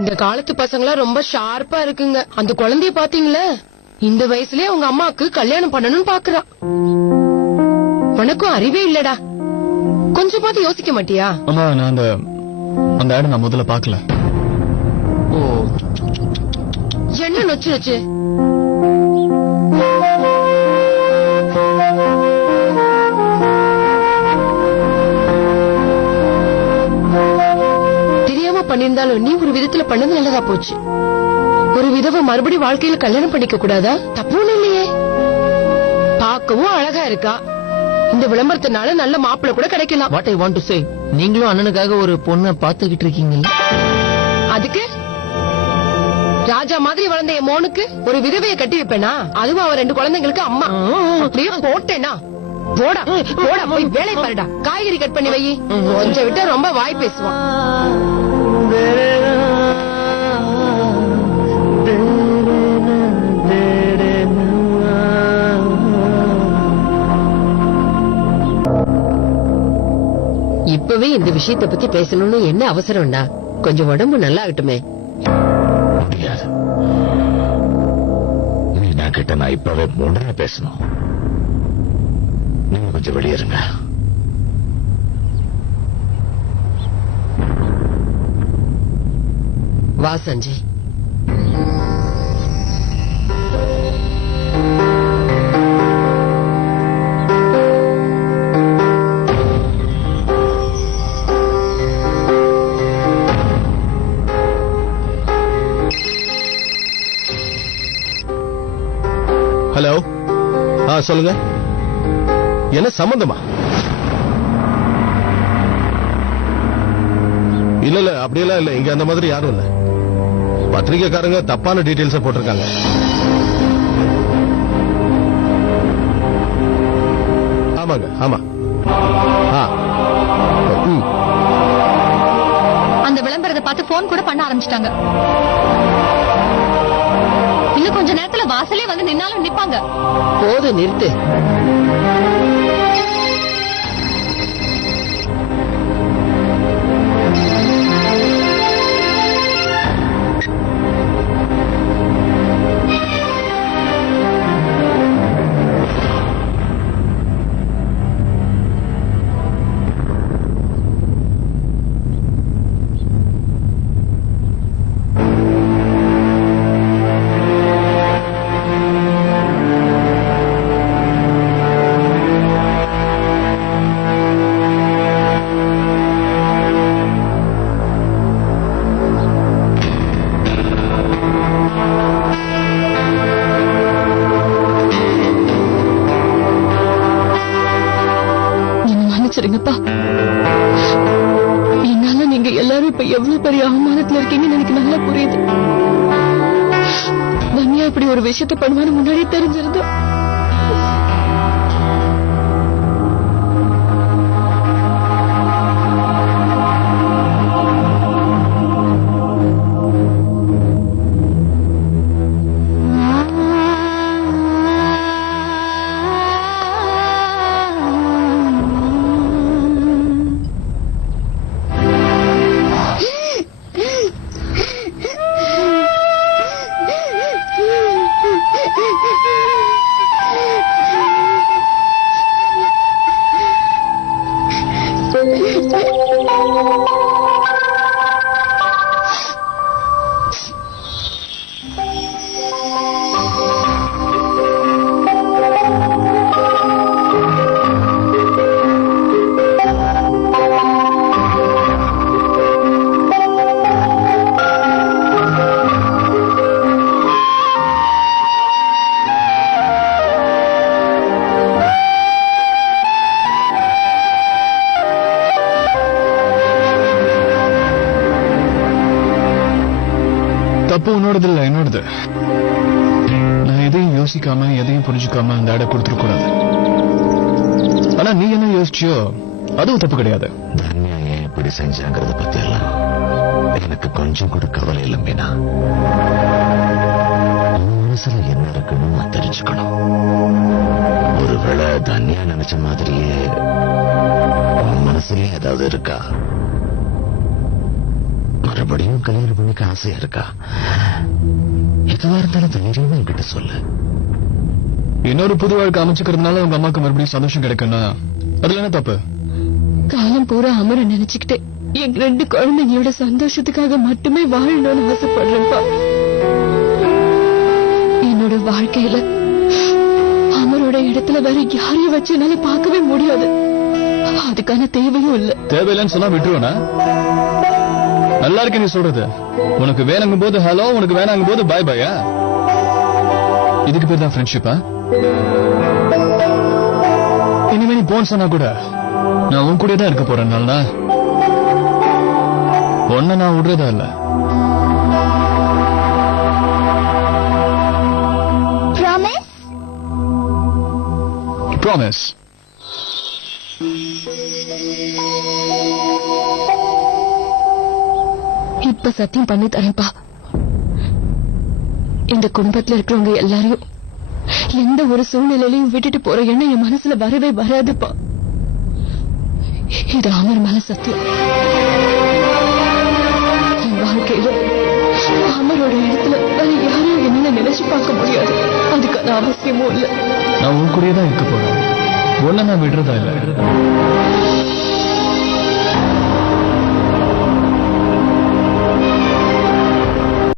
இந்த காலத்து பசங்களா ரொம்ப ஷார்ப்பா இருக்குங்க. அந்த குழந்தைய பாத்தீங்களா? இந்த வயசுலயே அவங்க அம்மாக்கு கல்யாணம் பண்ணணும்னு பாக்குறா. உனக்கும் அறிவே இல்லடா. கொஞ்சமாவது யோசிக்க மாட்டியா? அம்மா நான் அந்த ஆட் நான் முதல்ல பாக்கல. ஓ என்ன நொச்சு நொச்சு? தெரியாம பண்ணிருந்தாலும் நீ ஒரு விதத்துல பண்ணது நல்லதா போச்சு. ஒரு விதவை மறுபடியும் வாழ்க்கையில கல்யாணம் பண்ணிக்க கூடாதா? தப்பு ஒண்ணு இல்லையே. பார்க்கவும் அழகா இருக்கா. இந்த விளம்பரத்தினால நல்ல மாப்பிள்ளை கூட கிடைக்கலாம். What I want to say, நீங்களும் அண்ணனுக்காக ஒரு பொண்ணை பாத்துக்கிட்டு இருக்கீங்க. அதுக்கு ராஜா மாதிரி வளர்ந்த என் மோனுக்கு ஒரு விதவையை கட்டி வைப்பேனா? அதுவும் அவன் 2 குழந்தைங்களுக்கு அம்மா. அப்படியே போட்டேனா? போடா போடா போய் வேலை பாருடா. காய்கறி கட் பண்ணி வை. கொஞ்சம் விட்டு ரொம்ப வாய் பேசுவான். இப்பவே இந்த விஷயத்தை பத்தி பேசணும்னு என்ன அவசரம்டா? கொஞ்சம் உடம்பு நல்லா ஆகட்டுமே. நீ கிட்ட நான் இப்பவே முன்னே பேசணும். நீங்க கொஞ்சம் வெளியேறுங்க. வா சஞ்சய். ஹலோ. சொல்லுங்க. என்ன சம்பந்தமா? இல்ல அப்படியெல்லாம் இல்ல. இங்க அந்த மாதிரி யாரும் இல்ல. பத்திரிகைக்காரங்க தப்பான டீடைல்ஸ் போட்டிருக்காங்க. ஆமாங்க. ஆமா. அந்த விளம்பரத்தை பார்த்து போன் கூட பண்ண ஆரம்பிச்சிட்டாங்க. இன்னும் கொஞ்ச நேரத்துல வாசலே வந்து நின்னாலும் நிப்பாங்க. போது நிறுத்து. என்னால நீங்க எல்லாரும் இப்ப எவ்வளவு பெரிய அவமானத்துல இருக்கீங்கன்னு எனக்கு நல்லா புரியுது. தன்யா இப்படி ஒரு விஷயத்த பண்ணுவான்னு முன்னாடியே தெரிஞ்சிருந்தா தப்பு உன்னோடது இல்ல, என்னோடது. நான் எதையும் யோசிக்காம எதையும் புரிஞ்சுக்காம அந்த ஆடை கொடுத்துட கூடாது. ஆனா நீ என்ன யோசிச்சியோ அதுவும் தப்பு கிடையாது. தன்யா ஏன் இப்படி செஞ்சாங்கிறத பத்தி எல்லாம் எனக்கு கொஞ்சம் கூட கவலை இல்லை மீனா. மனசுல என்ன இருக்குன்னு நான் தெரிஞ்சுக்கணும். ஒருவேளை தன்யா நினைச்ச மாதிரியே மனசுலயே ஏதாவது இருக்கா? மறுபடியும் கல்யாணம் பண்ணிக்க ஆசையா இருக்கா? எதுவா இருந்தாலும் தைரியமா என்கிட்ட சொல்லு. இன்னொரு புது வாழ்க்கை அமைச்சுக்கிறதுனால உங்க அம்மாக்கு மறுபடியும் சந்தோஷம் கிடைக்கும்னா அதுல என்ன தப்பு? காலம் பூரா அமர நினைச்சுக்கிட்டு என் 2 குழந்தைங்களோட சந்தோஷத்துக்காக மட்டுமே வாழணும்னு ஆசைப்படுறேன்ப்பா. என்னோட வாழ்க்கையில அமரோட இடத்துல வேற யாரையும் வச்சு என்னால பார்க்கவே முடியாது. அதுக்கான தேவையும் இல்ல. தேவையில்லைன்னு சொன்னா விட்டுருவனா? நல்லா இருக்கு நீ சொல்றது. உனக்கு வேணுங்கும் போது ஹலோ, உனக்கு வேணாங்கும் போது பாய் பாயா? இதுக்கு பேர் தான் ஃப்ரெண்ட்ஷிப்பா? இனிமே நீ போன் சொன்னா கூட நான் உன் கூட தான் இருக்க போறேன். ஒன்ன நான் விடுறதா இல்ல. ப்ராமிஸ். இப்ப சத்தியம் பண்ணி தரேன்ப்பா. இந்த குடும்பத்துல இருக்கிறவங்க எல்லாரையும் எந்த ஒரு சூழ்நிலையிலையும் விட்டுட்டு போற எண்ணம் என் மனசுல வரவே வராதுப்பா. இது அமர் மேல சத்தியம். என் வாழ்க்கையில அமரோட இடத்துல வேற யாரையும் என்னால நினைச்சு பார்க்க முடியாது. அதுக்கான அவசியமும் இல்ல. நான் உன் கூடயே தான் இருக்க போறேன். ஒன்ன நான் விடுறதா இல்ல.